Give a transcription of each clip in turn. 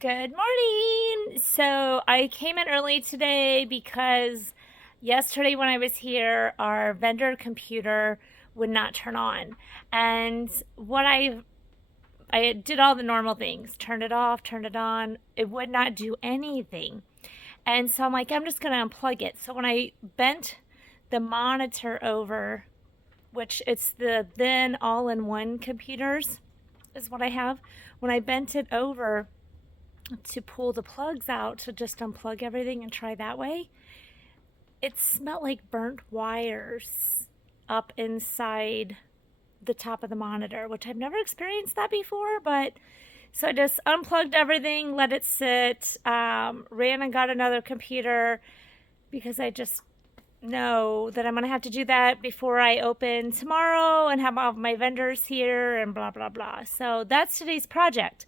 Good morning. So I came in early today because yesterday when I was here, our vendor computer would not turn on. And I did all the normal things, turned it off, turned it on. It would not do anything. And so I'm like, I'm just going to unplug it. So when I bent the monitor over, which it's the then all-in-one computers is what I have. When I bent it over to pull the plugs out to just unplug everything and try that way, it smelled like burnt wires up inside the top of the monitor, which I've never experienced that before. But so I just unplugged everything, let it sit, ran and got another computer because I just know that I'm going to have to do that before I open tomorrow and have all of my vendors here and blah, blah, blah. So that's today's project.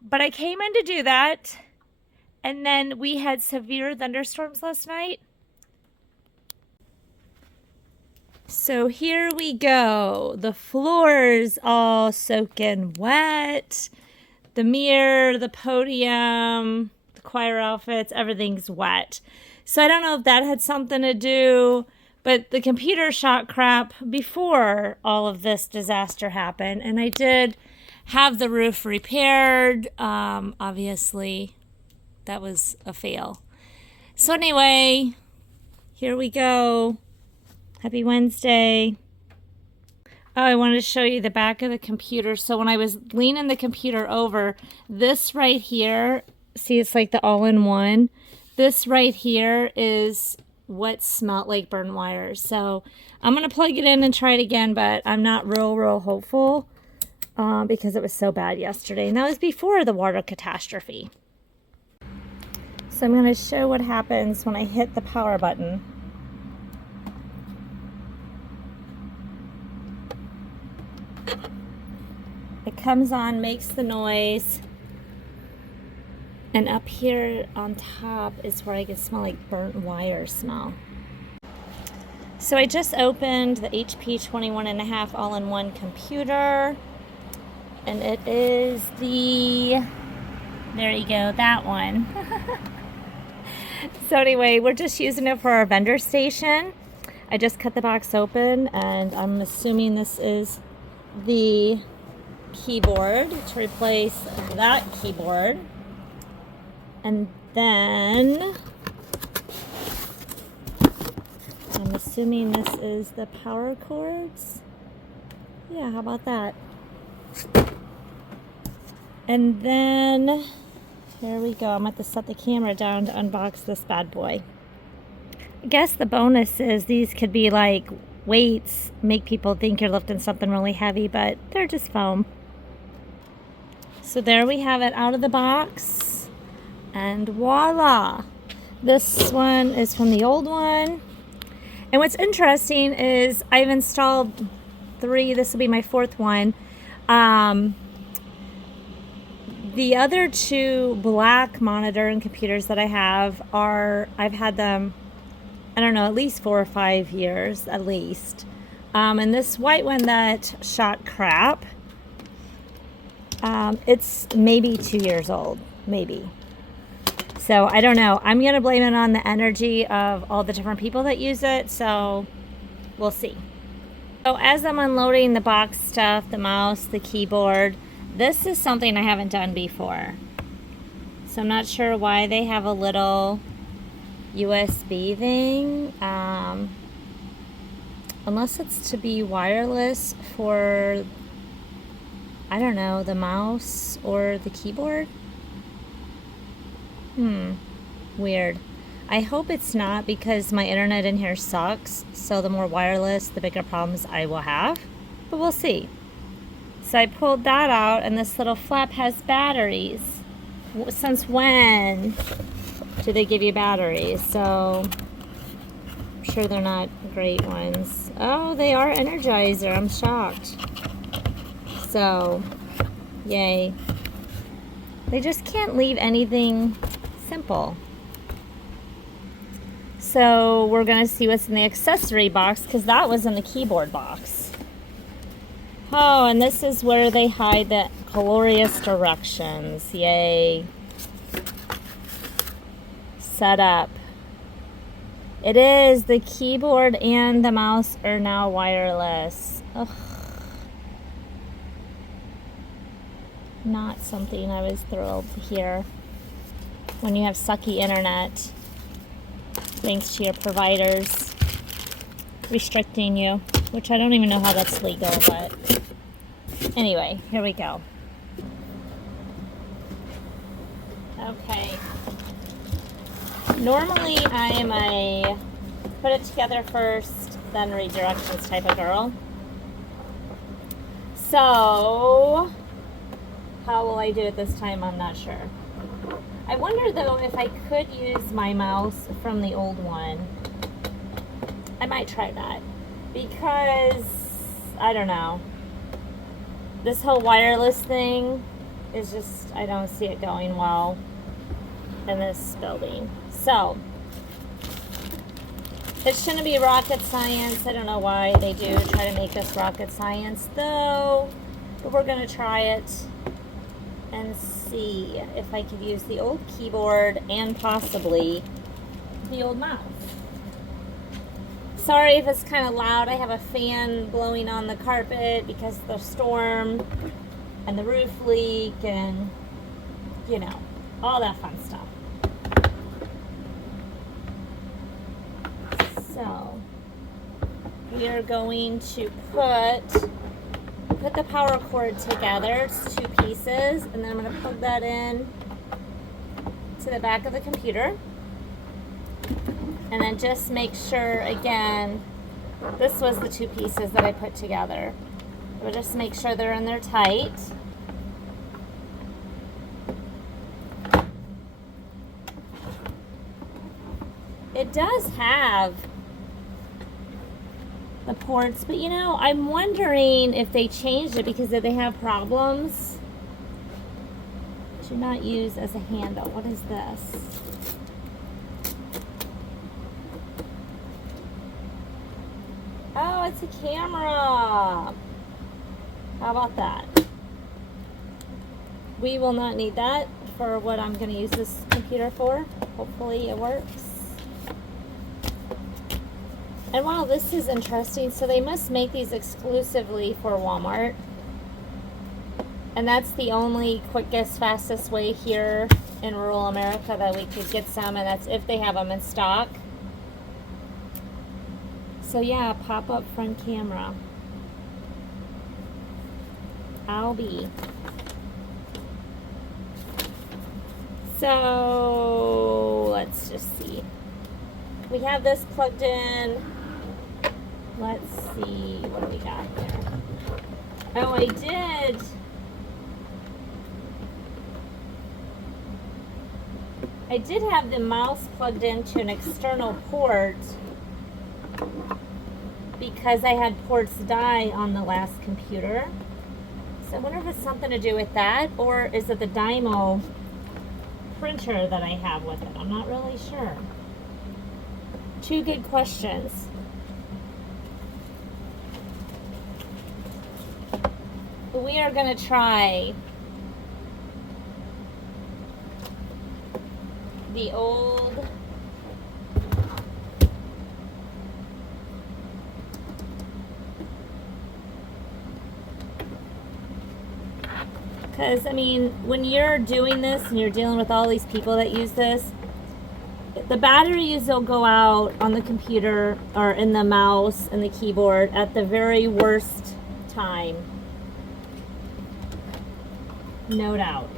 But I came in to do that, and then we had severe thunderstorms last night. So here we go. The floor's all soaking wet. The mirror, the podium, the choir outfits, everything's wet. So I don't know if that had something to do, but the computer shot crap before all of this disaster happened, and I did have the roof repaired. Obviously, that was a fail. So anyway, here we go. Happy Wednesday. Oh, I wanted to show you the back of the computer. So when I was leaning the computer over, this right here, see, it's like the all-in-one. This right here is what smelled like burnt wires. So I'm going to plug it in and try it again, but I'm not real hopeful. Because it was so bad yesterday. And that was before the water catastrophe. So I'm going to show what happens when I hit the power button. It comes on, makes the noise. And up here on top is where I can smell like burnt wire smell. So I just opened the HP 21.5 all-in-one computer. And it is there you go, that one. So anyway, we're just using it for our vendor station. I just cut the box open, and I'm assuming this is the keyboard to replace that keyboard. And then I'm assuming this is the power cords. Yeah, how about that? And then, here we go. I'm going to set the camera down to unbox this bad boy. I guess the bonus is these could be like weights, make people think you're lifting something really heavy, but they're just foam. So there we have it out of the box. And voila! This one is from the old one. And what's interesting is I've installed 3. This will be my 4th one. The other 2 black monitor and computers that I have I've had them, I don't know, at least 4 or 5 years, at least. And this white one that shot crap, it's maybe 2 years old, maybe. So I don't know. I'm going to blame it on the energy of all the different people that use it, so we'll see. So as I'm unloading the box stuff, the mouse, the keyboard, this is something I haven't done before. So I'm not sure why they have a little USB thing. Unless it's to be wireless for, I don't know, the mouse or the keyboard. Weird. I hope it's not, because my internet in here sucks. So the more wireless, the bigger problems I will have. But we'll see. So I pulled that out, and this little flap has batteries. Since when do they give you batteries? So I'm sure they're not great ones. Oh, they are Energizer. I'm shocked. So, yay. They just can't leave anything simple. So we're going to see what's in the accessory box, because that was in the keyboard box. Oh, and this is where they hide the glorious directions. Yay. setup. It is. The keyboard and the mouse are now wireless. Ugh. Not something I was thrilled to hear when you have sucky internet, thanks to your providers restricting you, which I don't even know how that's legal, but anyway, here we go. Okay. Normally I'm a put it together first, then read directions type of girl. So, how will I do it this time? I'm not sure. I wonder though if I could use my mouse from the old one. I might try that because I don't know. This whole wireless thing is just, I don't see it going well in this building. So, it shouldn't be rocket science. I don't know why they do try to make this rocket science though, but we're gonna try it and see if I could use the old keyboard and possibly the old mouse. Sorry if it's kind of loud. I have a fan blowing on the carpet because of the storm and the roof leak and, you know, all that fun stuff. So, we are going to put the power cord together. It's 2 pieces, and then I'm going to plug that in to the back of the computer. And then just make sure, again, this was the 2 pieces that I put together. We'll just make sure they're in there tight. It does have the ports, but you know, I'm wondering if they changed it because they have problems. Do not use as a handle. What is this? Oh, it's a camera. How about that? We will not need that for what I'm going to use this computer for. Hopefully it works. And wow, this is interesting. So they must make these exclusively for Walmart. And that's the only quickest, fastest way here in rural America that we could get some, and that's if they have them in stock. So yeah, pop-up front camera. I'll be. So let's just see. We have this plugged in. Let's see, what do we got here? Oh, I did have the mouse plugged into an external port because I had ports die on the last computer. So I wonder if it's something to do with that, or is it the Dymo printer that I have with it? I'm not really sure. 2 good questions. We are going to try the old because I mean, when you're doing this and you're dealing with all these people that use this, the batteries will go out on the computer or in the mouse and the keyboard at the very worst time. No doubt.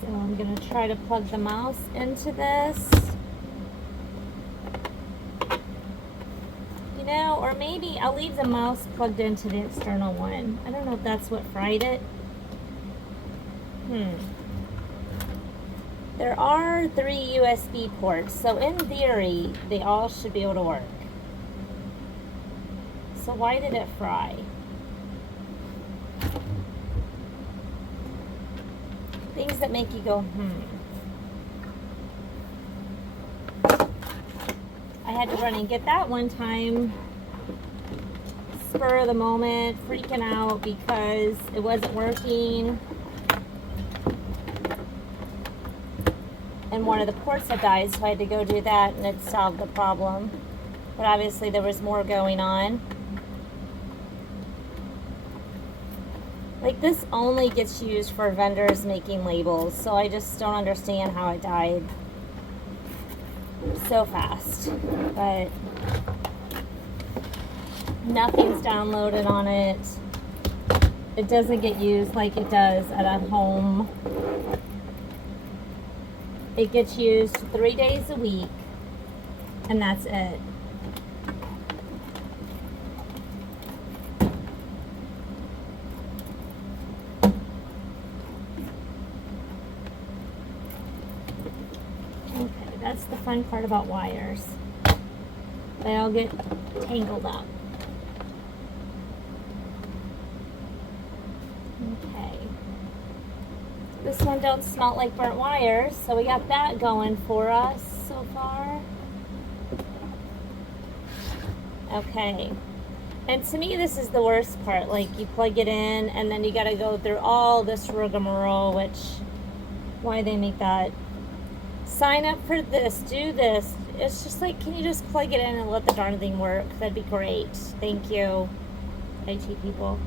So I'm going to try to plug the mouse into this. You know, or maybe I'll leave the mouse plugged into the external one. I don't know if that's what fried it. There are 3 USB ports, so in theory, they all should be able to work. So why did it fry? Things that make you go, I had to run and get that one time, spur of the moment, freaking out because it wasn't working. and one of the ports had died, so I had to go do that, and it solved the problem. But obviously there was more going on. Like, this only gets used for vendors making labels, so I just don't understand how it died so fast. But nothing's downloaded on it. It doesn't get used like it does at a home. It gets used 3 days a week, and that's it. Okay, that's the fun part about wires. They all get tangled up. Okay. This one don't smell like burnt wires, so we got that going for us so far. Okay. And to me, this is the worst part. Like, you plug it in, and then you gotta go through all this rigmarole, which, why they make that? Sign up for this, do this. It's just like, can you just plug it in and let the darn thing work? That'd be great. Thank you, IT people.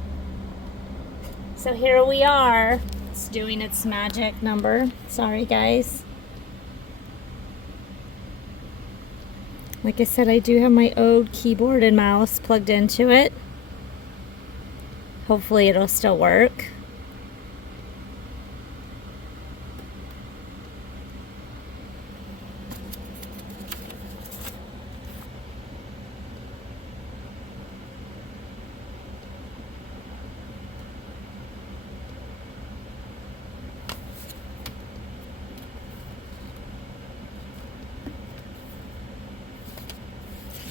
So here we are. It's doing its magic number. Sorry, guys. Like I said, I do have my old keyboard and mouse plugged into it. Hopefully it'll still work.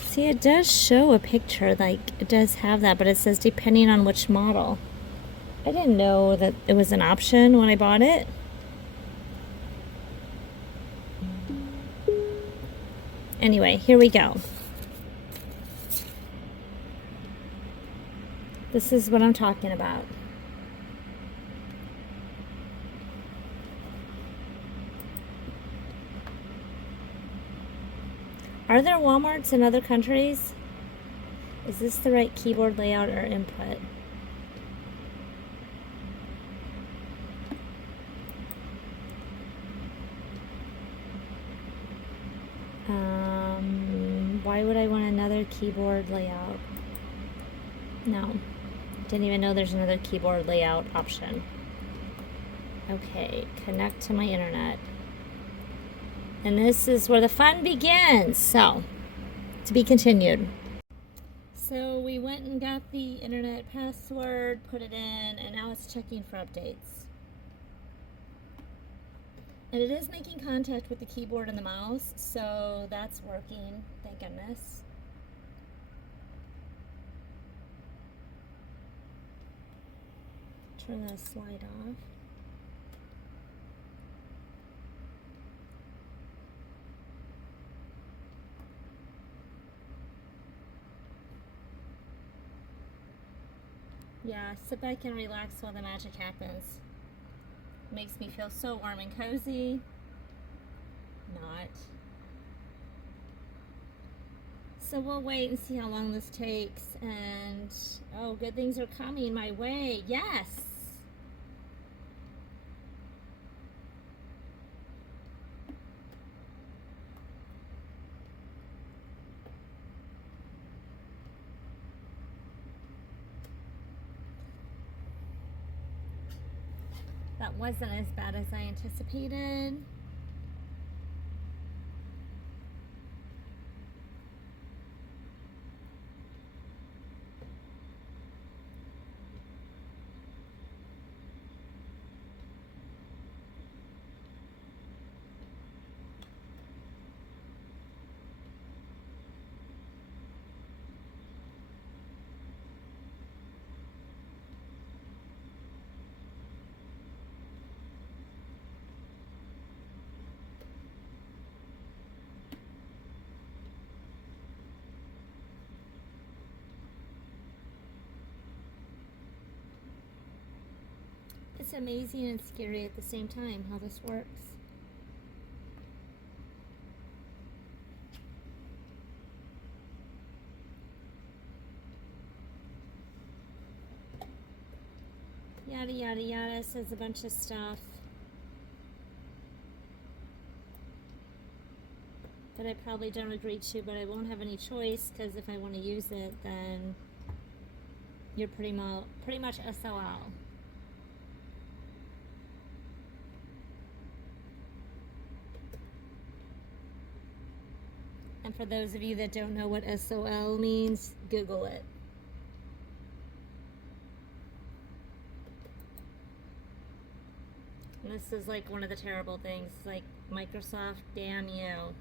See, it does show a picture, like it does have that, but it says depending on which model. I didn't know that it was an option when I bought it. Anyway, here we go. This is what I'm talking about. Are there Walmarts in other countries? Is this the right keyboard layout or input? Why would I want another keyboard layout? No. Didn't even know there's another keyboard layout option. Okay, connect to my internet. And this is where the fun begins. So, to be continued. So we went and got the internet password, put it in, and now it's checking for updates. And it is making contact with the keyboard and the mouse, so that's working, thank goodness. Turn the slide off. Yeah, sit back and relax while the magic happens. Makes me feel so warm and cozy. Not. So we'll wait and see how long this takes, and oh, good things are coming my way. Yes! That wasn't as bad as I anticipated. It's amazing and scary at the same time how this works. Yada, yada, yada. Says a bunch of stuff that I probably don't agree to, but I won't have any choice, because if I want to use it, then you're pretty much SOL. And for those of you that don't know what SOL means, Google it. And this is like one of the terrible things, like Microsoft, damn you.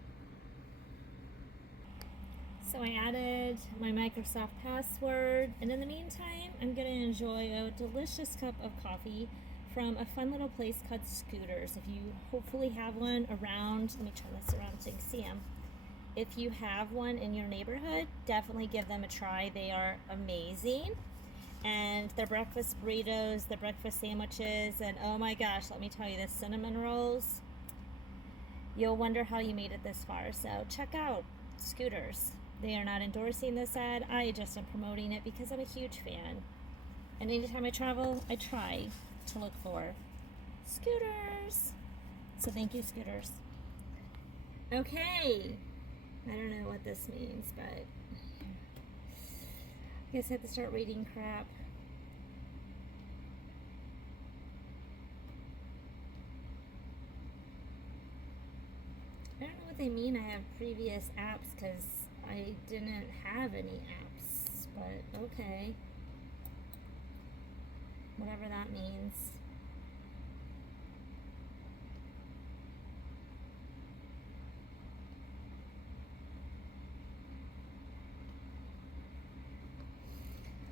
So I added my Microsoft password, and in the meantime, I'm gonna enjoy a delicious cup of coffee from a fun little place called Scooters. If you hopefully have one around, let me turn this around so you can see them. If you have one in your neighborhood, definitely give them a try. They are amazing. And their breakfast burritos, their breakfast sandwiches, and oh my gosh, let me tell you, the cinnamon rolls, you'll wonder how you made it this far. So check out Scooters. They are not endorsing this ad. I just am promoting it because I'm a huge fan. And anytime I travel, I try to look for Scooters. So thank you, Scooters. Okay. I don't know what this means, but I guess I have to start reading crap. I don't know what they mean I have previous apps, because I didn't have any apps, but okay. Whatever that means.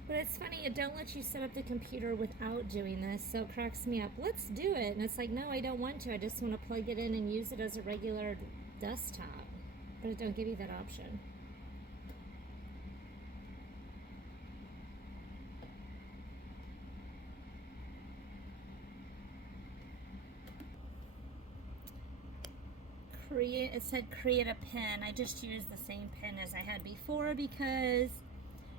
But it's funny, it don't let you set up the computer without doing this, so it cracks me up. Let's do it. And it's like, no, I don't want to. I just want to plug it in and use it as a regular desktop. But it don't give you that option. It said create a pin. I just used the same pin as I had before because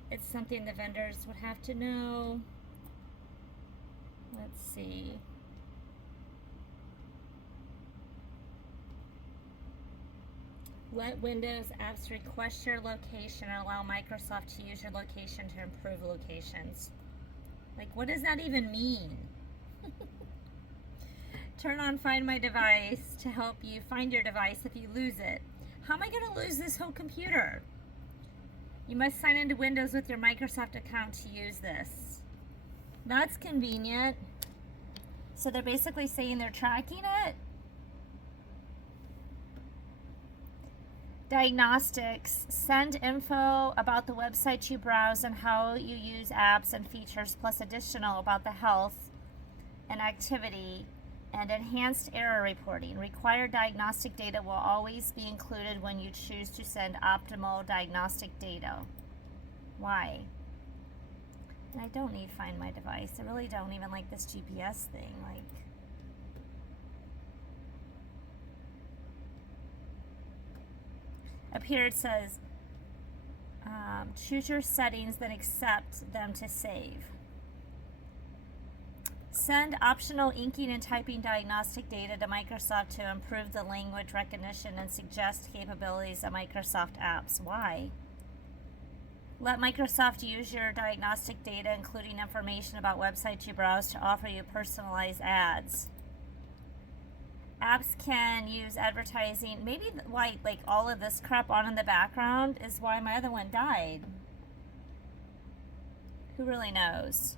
it's something the vendors would have to know. Let's see. Let Windows apps request your location and allow Microsoft to use your location to improve locations. Like, what does that even mean? Turn on Find My Device to help you find your device if you lose it. How am I going to lose this whole computer? You must sign into Windows with your Microsoft account to use this. That's convenient. So they're basically saying they're tracking it. Diagnostics. Send info about the website you browse and how you use apps and features, plus additional about the health and activity, and enhanced error reporting. Required diagnostic data will always be included when you choose to send optimal diagnostic data. Why? And I don't need Find My Device. I really don't even like this GPS thing. Like, up here it says, choose your settings, then accept them to save. Send optional inking and typing diagnostic data to Microsoft to improve the language recognition and suggest capabilities of Microsoft apps. Why? Let Microsoft use your diagnostic data, including information about websites you browse, to offer you personalized ads. Apps can use advertising. Maybe why, like, all of this crap on in the background is why my other one died. Who really knows?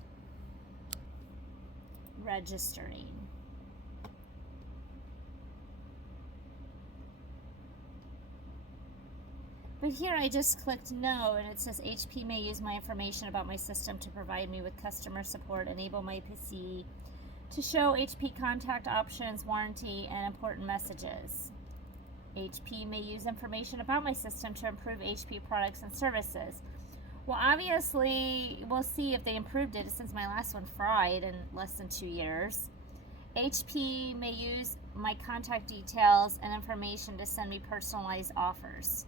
Registering. But here I just clicked no, and it says HP may use my information about my system to provide me with customer support, enable my PC to show HP contact options, warranty, and important messages. HP may use information about my system to improve HP products and services. Well, obviously, we'll see if they improved it since my last one fried in less than 2 years. HP may use my contact details and information to send me personalized offers.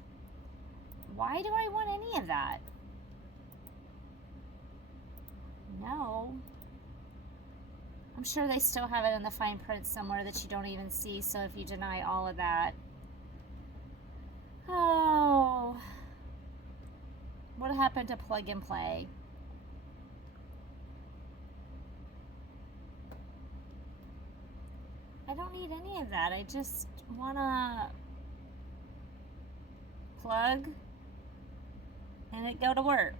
Why do I want any of that? No. I'm sure they still have it in the fine print somewhere that you don't even see, so if you deny all of that. Oh, what happened to plug and play? I don't need any of that. I just want to plug and it go to work.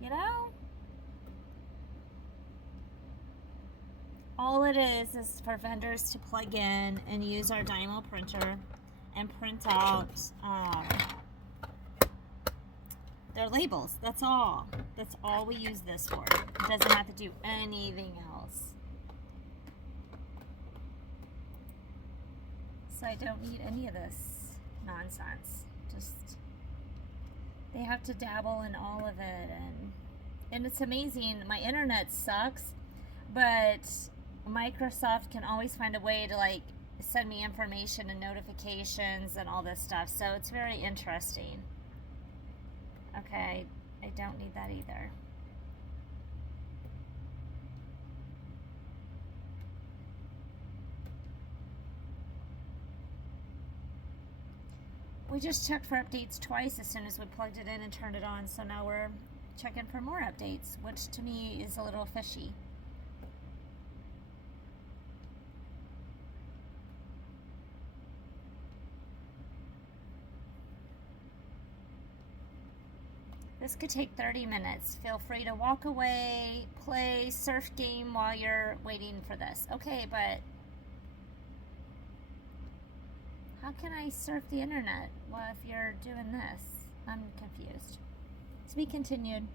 You know? All it is for vendors to plug in and use our Dymo printer and print out their labels. That's all. That's all we use this for. It doesn't have to do anything else. So I don't need any of this nonsense. Just, they have to dabble in all of it, and it's amazing. My internet sucks, but Microsoft can always find a way to like send me information and notifications and all this stuff. So it's very interesting. Okay, I don't need that either. We just checked for updates twice as soon as we plugged it in and turned it on, so now we're checking for more updates, which to me is a little fishy. This could take 30 minutes. Feel free to walk away, play surf game while you're waiting for this. Okay, but how can I surf the internet? Well, if you're doing this, I'm confused. To be continued.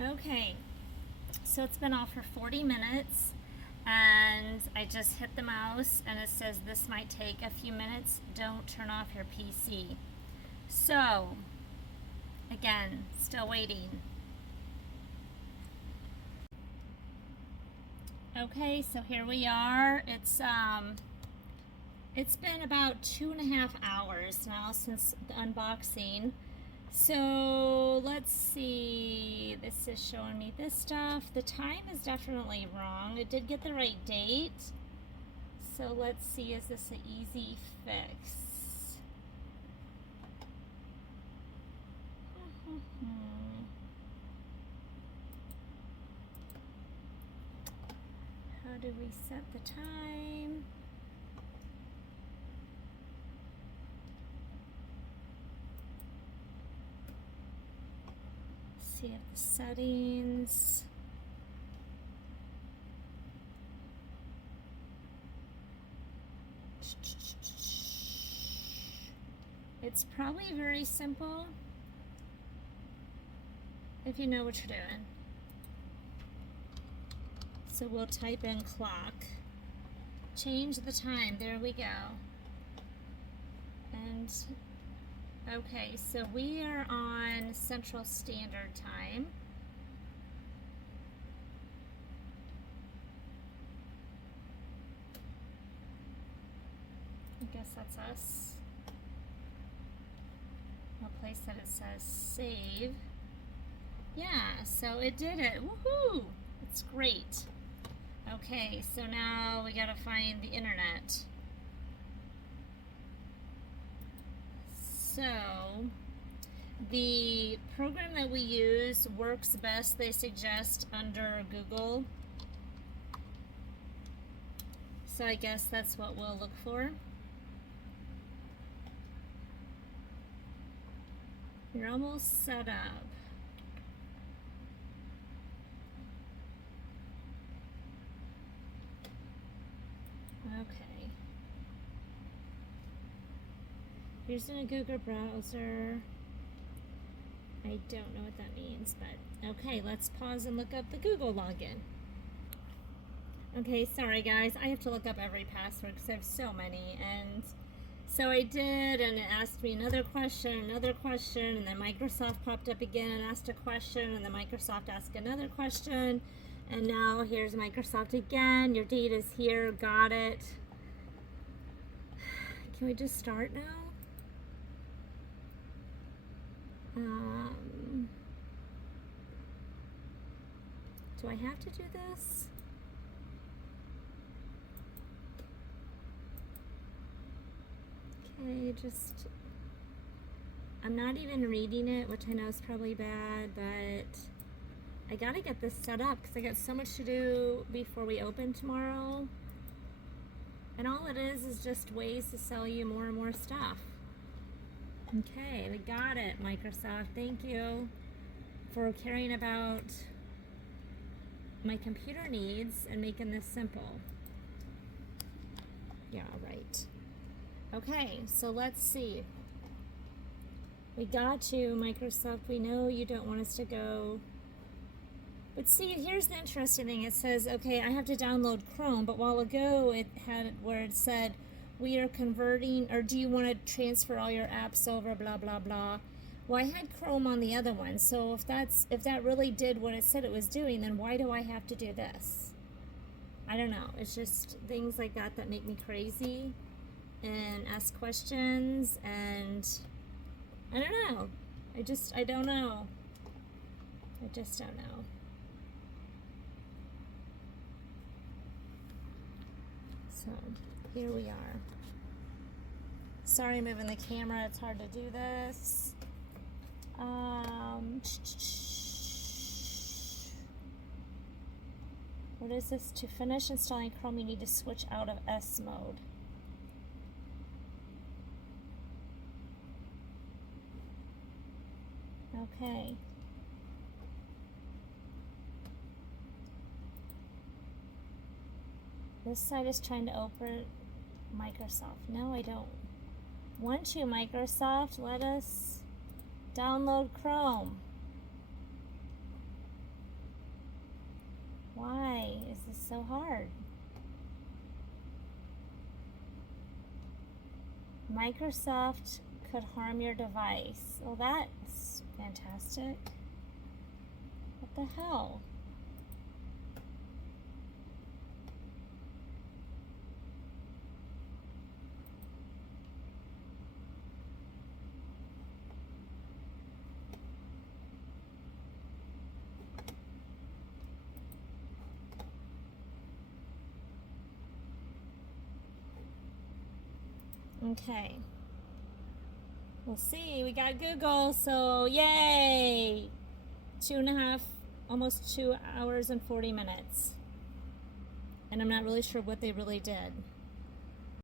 Okay, so it's been off for 40 minutes and I just hit the mouse and it says this might take a few minutes. Don't turn off your PC. So, again, still waiting. Okay, so here we are. It's been about 2.5 hours now since the unboxing. So let's see, this is showing me this stuff. The time is definitely wrong. It did get the right date. So let's see, is this an easy fix? How do we set the time? See if the settings. It's probably very simple if you know what you're doing. So we'll type in clock, change the time, there we go. And okay, so we are on Central Standard Time. I guess that's us. A place that it says save. Yeah, so it did it. Woohoo! It's great. Okay, so now we gotta find the internet. So, the program that we use works best, they suggest, under Google. So I guess that's what we'll look for. You're almost set up. Okay. Using a Google browser. I don't know what that means, but okay, let's pause and look up the Google login. Okay, sorry guys, I have to look up every password because I have so many, and so I did, and it asked me another question, and then Microsoft popped up again and asked a question, and then Microsoft asked another question, and now here's Microsoft again. Your data's here, got it. Can we just start now? Do I have to do this? Okay, I'm not even reading it, which I know is probably bad, but I gotta get this set up because I got so much to do before we open tomorrow. And all it is just ways to sell you more and more stuff. Okay, we got it, Microsoft. Thank you for caring about my computer needs and making this simple. Yeah, right. Okay, so let's see. We got you, Microsoft. We know you don't want us to go. But see, here's the interesting thing. It says, okay, I have to download Chrome, but a while ago it had where it said, we are converting, or do you want to transfer all your apps over, blah, blah, blah. Well, I had Chrome on the other one, so if that really did what it said it was doing, then why do I have to do this? I don't know. It's just things like that that make me crazy and ask questions, and I don't know. I don't know. I just don't know. So here we are. Sorry, I'm moving the camera. It's hard to do this. What is this? To finish installing Chrome, you need to switch out of S mode. Okay. This site is trying to open Microsoft. No, I don't want you, Microsoft. Let us download Chrome. Why is this so hard? Microsoft could harm your device. Well, that's fantastic. What the hell? Okay. We'll see. We got Google, so yay! 2.5, almost 2 hours and 40 minutes. And I'm not really sure what they really did.